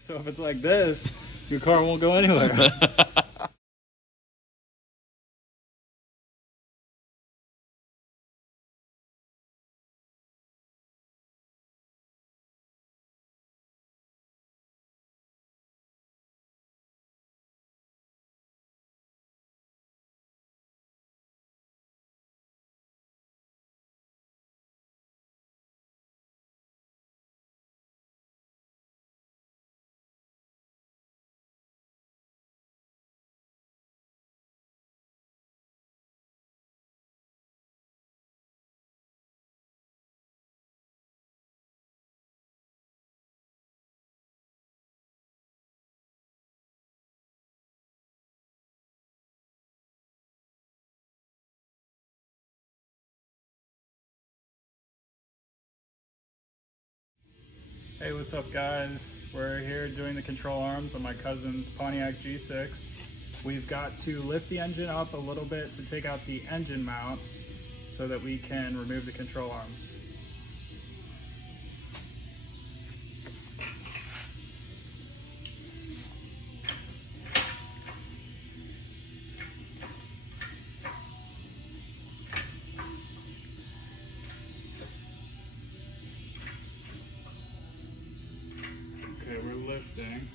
So if it's like this, your car won't go anywhere. Hey, what's up guys? We're here doing the control arms on my cousin's Pontiac G6. We've got to lift the engine up a little bit to take out the engine mounts so that we can remove the control arms. Okay, we're lifting.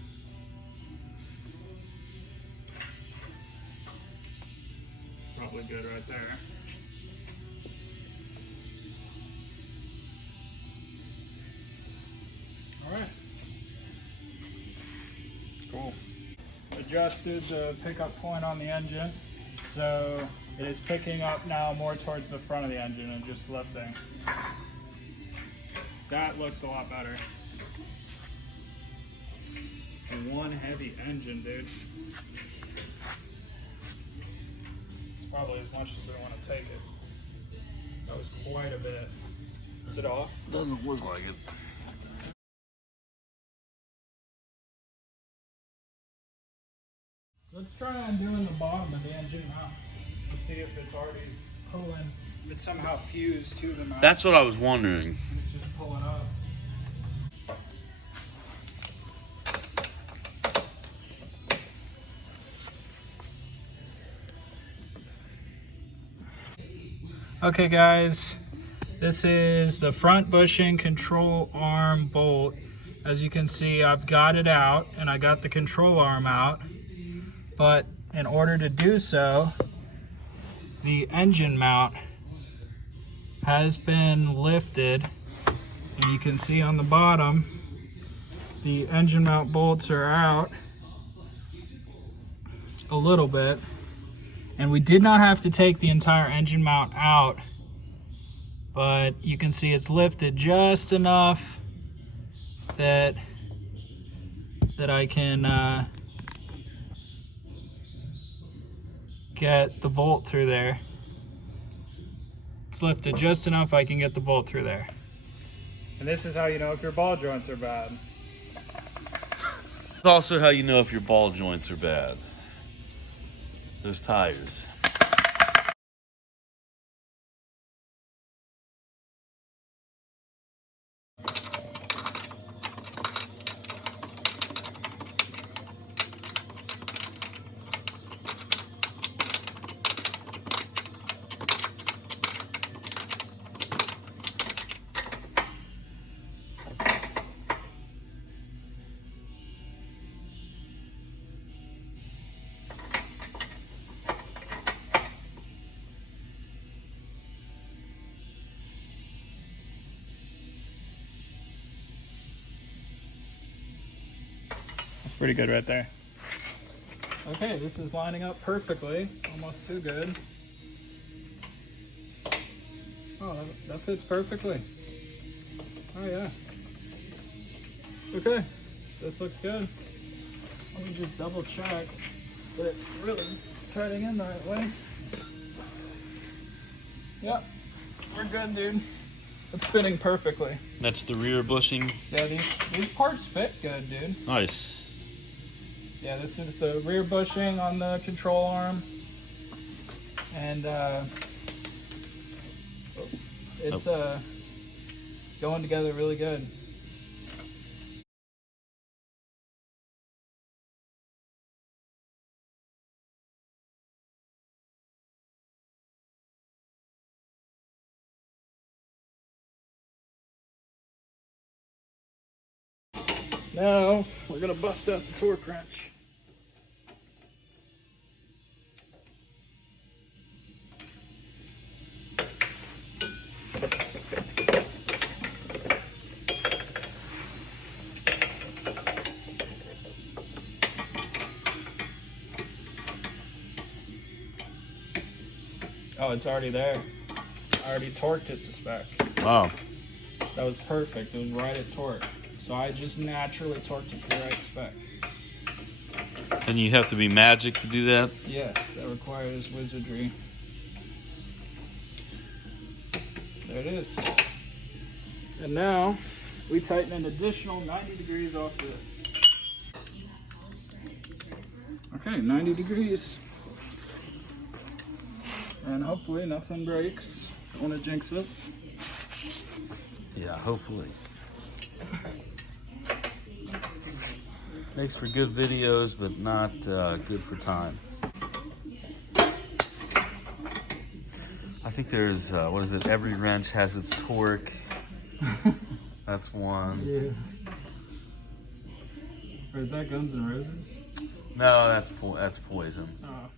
Probably good right there. All right. Cool. Adjusted the pickup point on the engine, so it is picking up now more towards the front of the engine and just lifting. That looks a lot better. It's one heavy engine, dude. It's probably as much as we want to take it. That was quite a bit. Is it off? Doesn't look like it. Let's try undoing the bottom of the engine mounts to see if it's already pulling. It's somehow fused to the mount. That's what I was wondering. And it's just pulling up. Okay guys, this is the front bushing control arm bolt. As you can see, I've got it out and I got the control arm out, but in order to do so, the engine mount has been lifted, and you can see on the bottom the engine mount bolts are out a little bit. And we did not have to take the entire engine mount out, but you can see it's lifted just enough that I can get the bolt through there. It's lifted just enough I can get the bolt through there. And this is how you know if your ball joints are bad. It's also how you know if your ball joints are bad. Those tires. That's pretty good right there. Okay, this is lining up perfectly. Almost too good. Oh, that fits perfectly. Oh yeah. Okay, this looks good. Let me just double check that it's really threading in the right way. Yep, we're good, dude. It's fitting perfectly. That's the rear bushing. Yeah, these parts fit good, dude. Nice. Yeah, this is the rear bushing on the control arm. And it's going together really good. Now we're gonna bust out the torque wrench. Oh, it's already there. I already torqued it to spec. Wow. That was perfect. It was right at torque. So I just naturally torqued it to the right spec. And you have to be magic to do that? Yes, that requires wizardry. There it is. And now we tighten an additional 90 degrees off this. Okay, 90 degrees. And hopefully nothing breaks. Don't want to jinx it. Yeah, hopefully. Makes for good videos, but not good for time. I think there's, what is it? Every wrench has its torque. That's one. Yeah. Or is that Guns N' Roses? No, that's Poison. Oh.